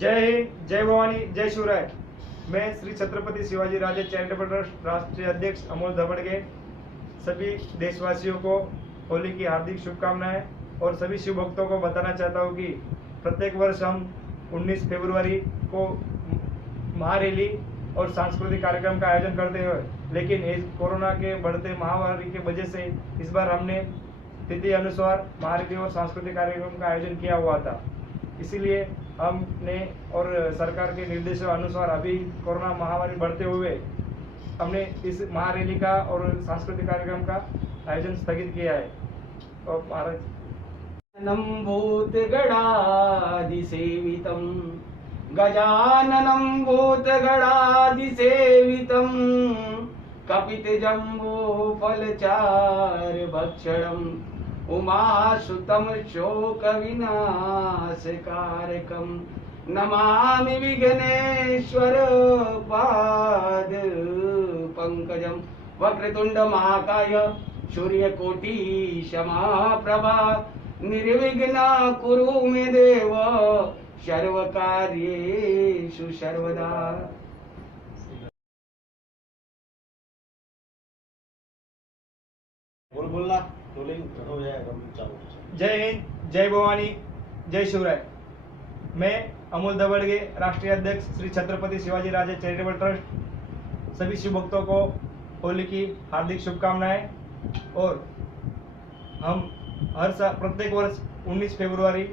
जय हिंद, जय भवानी, जय शिवराय। मैं श्री छत्रपति शिवाजी राजे चैरिटेबल ट्रस्ट राष्ट्रीय अध्यक्ष अमोल धबड़गे सभी देशवासियों को होली की हार्दिक शुभकामनाएं और सभी शिव भक्तों को बताना चाहता हूं कि प्रत्येक वर्ष हम 19 फरवरी को महारैली और सांस्कृतिक कार्यक्रम का आयोजन करते हैं, लेकिन इस कोरोना के बढ़ते महामारी की वजह से इस बार हमने तिथि अनुसार महारैली और सांस्कृतिक कार्यक्रम का आयोजन किया हुआ था। इसीलिए हमने और सरकार के निर्देशों अनुसार अभी कोरोना महामारी बढ़ते हुए हमने इस महारैली का और सांस्कृतिक कार्यक्रम का आयोजन स्थगित किया है। और महाराज भूतगणादिसेवितं गजाननं भूतगणादिसेवितं कपितजम्बूफलचारुभक्षणम् उमासुतं शोकविनाशकारकं नमामि विघ्नेश्वर पाद पंकजं वक्रतुण्डमहाकाय सूर्यकोटि समाप्रभा निर्विघ्ना कुरु मे देव सर्वकार्येषु सर्वदा। बोलना तो हो जाएगा। जय हिंद, जय भवानी, जय शिवराय। मैं अमोल धबड़गे राष्ट्रीय अध्यक्ष श्री छत्रपति शिवाजी राजे चैरिटेबल ट्रस्ट सभी शिव भक्तों को होली की हार्दिक शुभकामनाएं। और हम हर साल प्रत्येक वर्ष 19 फरवरी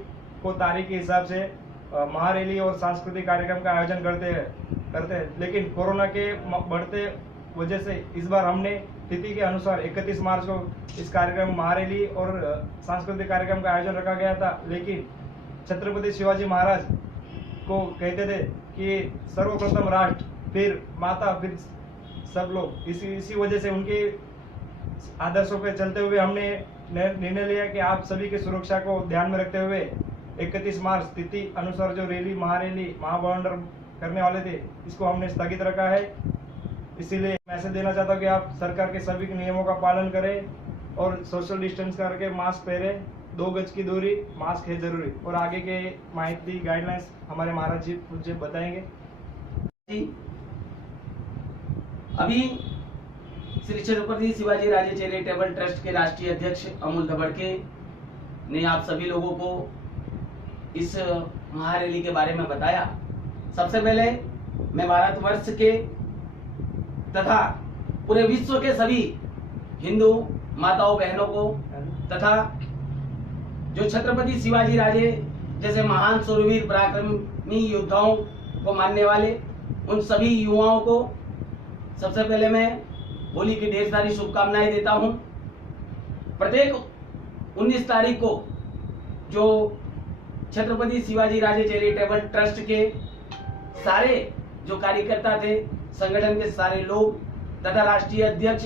को तारीख के हिसाब से महारैली और सांस्कृतिक कार्यक्रम का आयोजन करते हैं, लेकिन कोरोना के बढ़ते वजह से इस बार हमने तिथि के अनुसार 31 मार्च को इस कार्यक्रम महारैली और सांस्कृतिक कार्यक्रम का आयोजन रखा गया था। लेकिन छत्रपति शिवाजी महाराज को कहते थे कि सर्वप्रथम राष्ट्र, फिर माता, फिर सब लोग। इसी वजह से उनके आदर्शों पे चलते हुए हमने निर्णय लिया कि आप सभी की सुरक्षा को ध्यान में रखते हुए 31 मार्च तिथि अनुसार जो रैली महारैली महाबवंडर करने वाले थे, इसको हमने स्थगित रखा है। इसीलिए मैसेज देना चाहता हूँ कि आप सरकार के सभी नियमों का पालन करें और सोशल डिस्टेंस करके मास्क पहने, 2 गज की दूरी, मास्क है जरूरी। और आगे के माहिती गाइडलाइंस हमारे महाराज जी मुझे बताएंगे। अभी श्री छत्रपति शिवाजी राजे चैरिटेबल ट्रस्ट के राष्ट्रीय अध्यक्ष अमोल धबड़गे ने आप सभी लोगों को इस महारैली के बारे में बताया। सबसे पहले मैं भारतवर्ष के तथा पूरे विश्व के सभी हिंदू माताओं बहनों को तथा जो छत्रपति शिवाजी राजे जैसे महान शूरवीर पराक्रमी योद्धाओं को मानने वाले उन सभी युवाओं को सबसे पहले मैं होली की ढेर सारी शुभकामनाएं देता हूं। प्रत्येक 19 तारीख को जो छत्रपति शिवाजी राजे चैरिटेबल ट्रस्ट के सारे जो कार्यकर्ता थे, संगठन के सारे लोग तथा राष्ट्रीय अध्यक्ष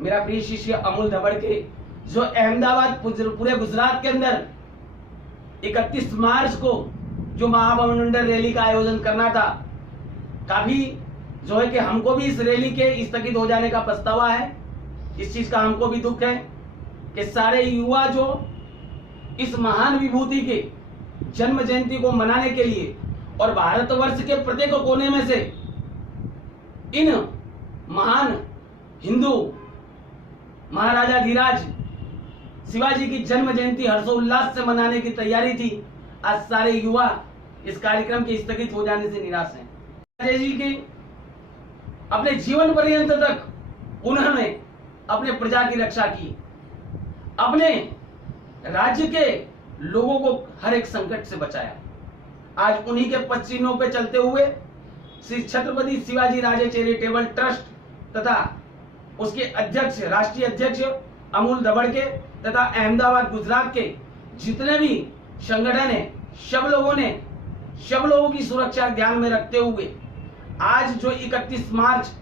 मेरा प्रिय शिष्य अमोल धबड़गे जो अहमदाबाद पूरे गुजरात के अंदर 31 मार्च को जो महाबवंडर रैली का आयोजन करना था, काफी जो है कि हमको भी इस रैली के स्थगित हो जाने का पछतावा है। इस चीज का हमको भी दुख है कि सारे युवा जो इस महान विभूति के जन्म जयंती को मनाने के लिए और भारतवर्ष के प्रत्येक कोने में से इन महान हिंदू महाराजाधिराज शिवाजी की जन्म जयंती हर्षोल्लास से मनाने की तैयारी थी, आज सारे युवा इस कार्यक्रम के स्थगित हो जाने से निराश हैं। राजे जी के अपने जीवन पर्यंत तक उन्होंने अपने प्रजा की रक्षा की, अपने राज्य के लोगों को हर एक संकट से बचाया। आज उन्हीं के पसीनों पे चलते हुए श्री छत्रपति शिवाजी राजे चैरिटेबल ट्रस्ट तथा उसके अध्यक्ष राष्ट्रीय अध्यक्ष अमोल धबड़गे तथा अहमदाबाद गुजरात के जितने भी संगठन है, सब लोगों की सुरक्षा ध्यान में रखते हुए आज जो 31 मार्च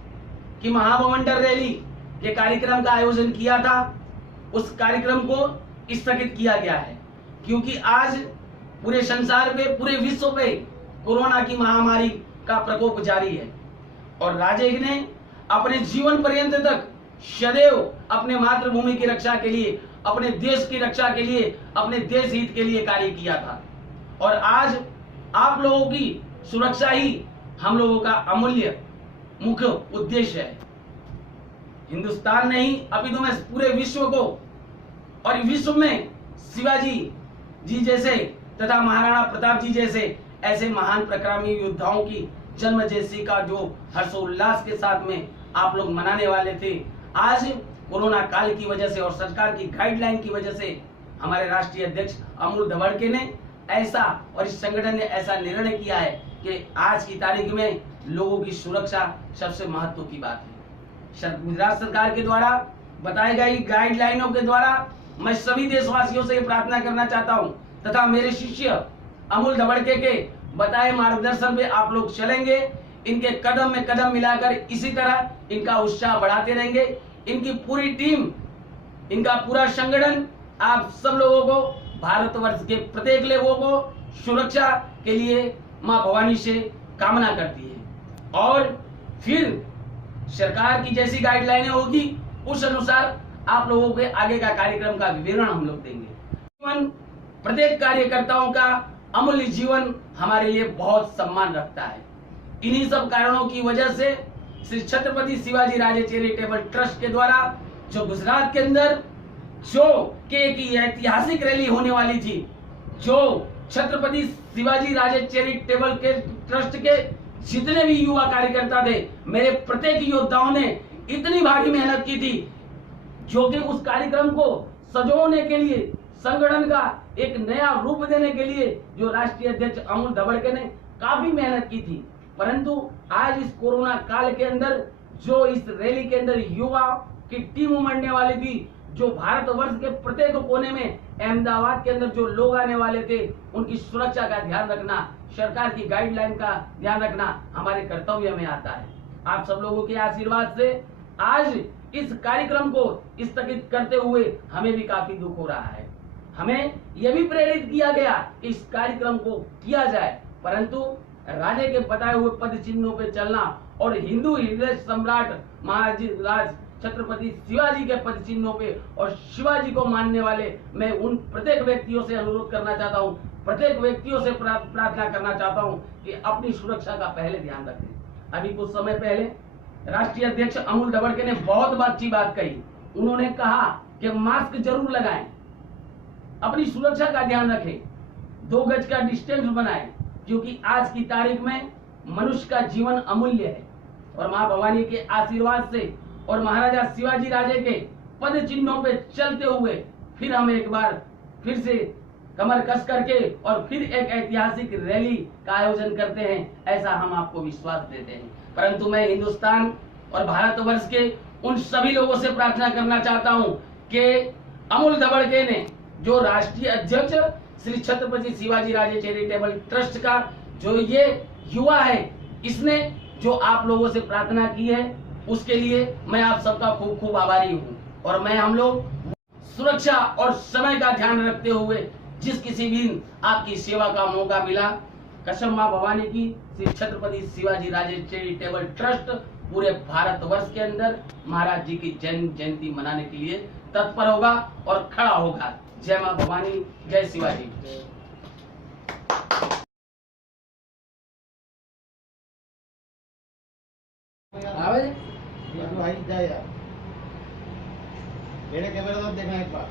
की महाबवंडर रैली के कार्यक्रम का आयोजन किया था, उस कार्यक्रम को स्थगित किया गया है। क्योंकि आज पूरे संसार पे, पूरे विश्व पे कोरोना की महामारी का प्रकोप जारी है और राजे ने अपने जीवन पर्यंत तक सदैव अपने मातृभूमि की रक्षा के लिए, अपने देश की रक्षा के लिए, अपने देश हित के लिए कार्य किया था। और आज आप लोगों की सुरक्षा ही हम लोगों का अमूल्य मुख्य उद्देश्य है। हिंदुस्तान नहीं अपितु मैं पूरे विश्व को, और विश्व में शिवाजी जी जैसे तथा महाराणा प्रताप जी जैसे ऐसे महान पराक्रमी योद्धाओं की जन्म जयंती का जो हर्षोल्लास के साथ में आप लोग मनाने वाले थे, आज कोरोना काल की वजह से और सरकार की गाइडलाइन की वजह से हमारे राष्ट्रीय अध्यक्ष अमूल दबड़के ने ऐसा, और इस संगठन ने ऐसा निर्णय किया है कि आज की तारीख में लोगों की सुरक्षा सबसे महत्व की बात है। गुजरात सरकार के द्वारा बताई गई गाइडलाइनों के द्वारा मैं सभी देशवासियों से प्रार्थना करना चाहता हूं तथा मेरे शिष्य अमूल दबड़के के बताए मार्गदर्शन पे आप लोग चलेंगे, इनके कदम में कदम मिलाकर इसी तरह इनका उत्साह बढ़ाते रहेंगे। इनकी पूरी टीम, इनका पूरा संगठन आप सब लोगों को, भारतवर्ष के प्रत्येक लोगों को सुरक्षा के लिए मां भवानी से कामना करती है, और फिर सरकार की जैसी गाइडलाइनें होगी उस अनुसार आप लोगों के आगे का कार्यक्रम का विवरण हम लोग देंगे। जीवन प्रत्येक कार्यकर्ताओं का अमूल्य जीवन हमारे लिए बहुत सम्मान रखता है। इन्हीं सब कारणों की वजह से श्री छत्रपति शिवाजी राजे चैरिटेबल ट्रस्ट के द्वारा जो गुजरात के अंदर जो एक ऐतिहासिक रैली होने वाली थी, जो छत्रपति शिवाजी राजे चैरिटेबल के ट्रस्ट के जितने भी युवा कार्यकर्ता थे, मेरे प्रत्येक योद्धाओं ने इतनी भारी मेहनत की थी, जो कि उस कार्यक्रम को सजोने के लिए, संगठन का एक नया रूप देने के लिए जो राष्ट्रीय अध्यक्ष अमूल दबड़के ने काफी मेहनत की थी। परंतु आज इस कोरोना काल के अंदर जो इस रैली के अंदर युवा की टीम उमड़ने वाली थी, जो भारतवर्ष के प्रत्येक कोने में अहमदाबाद के अंदर जो लोग आने वाले थे, उनकी सुरक्षा का ध्यान रखना, सरकार की गाइडलाइन का ध्यान रखना हमारे कर्तव्य में आता है। आप सब लोगों के आशीर्वाद से आज इस कार्यक्रम को स्थगित करते हुए हमें भी काफी दुख हो रहा है। हमें यह भी प्रेरित किया गया कि इस कार्यक्रम को किया जाए, परंतु राजे के बताए हुए पद चिन्हों पे चलना और हिंदू हृदय सम्राट महाराज छत्रपति शिवाजी के पद चिन्हों पे और शिवाजी को मानने वाले मैं उन प्रत्येक व्यक्तियों से अनुरोध करना चाहता हूं, प्रत्येक व्यक्तियों से प्रार्थना करना चाहता हूं कि अपनी सुरक्षा का पहले ध्यान रखें। अभी कुछ समय पहले राष्ट्रीय अध्यक्ष अमूल दबड़के ने बहुत अच्छी बात कही। उन्होंने कहा कि मास्क जरूर लगाएं, अपनी सुरक्षा का ध्यान रखें, 2 गज का डिस्टेंस बनाएं, क्योंकि आज की तारीख में मनुष्य का जीवन अमूल्य है। और मां भवानी के आशीर्वाद से और महाराजा शिवाजी राजे के पद चिन्हों पे चलते हुए फिर हम एक बार फिर से कमर कस करके और फिर एक ऐतिहासिक रैली का आयोजन करते हैं, ऐसा हम आपको विश्वास देते हैं। परंतु मैं हिंदुस्तान और भारतवर्ष के उन सभी लोगों से प्रार्थना करना चाहता हूं कि अमूल दबड़के ने जो राष्ट्रीय अध्यक्ष श्री छत्रपति शिवाजी राजे चैरिटेबल ट्रस्ट का जो ये युवा है, इसने जो आप लोगों से प्रार्थना की है, उसके लिए मैं आप सबका खूब खूब आभारी हूँ। और मैं हम लोग सुरक्षा और समय का ध्यान रखते हुए जिस किसी भी आपकी सेवा का मौका मिला, कसम मां भवानी की, श्री छत्रपति शिवाजी राजे चैरिटेबल ट्रस्ट पूरे भारतवर्ष के अंदर महाराज जी की जन्म जयंती मनाने के लिए तत्पर होगा और खड़ा होगा। जय मां भवानी, जय शिवाजी। भाई जाए यार, मेरे कैमरा तो देखना एक बार।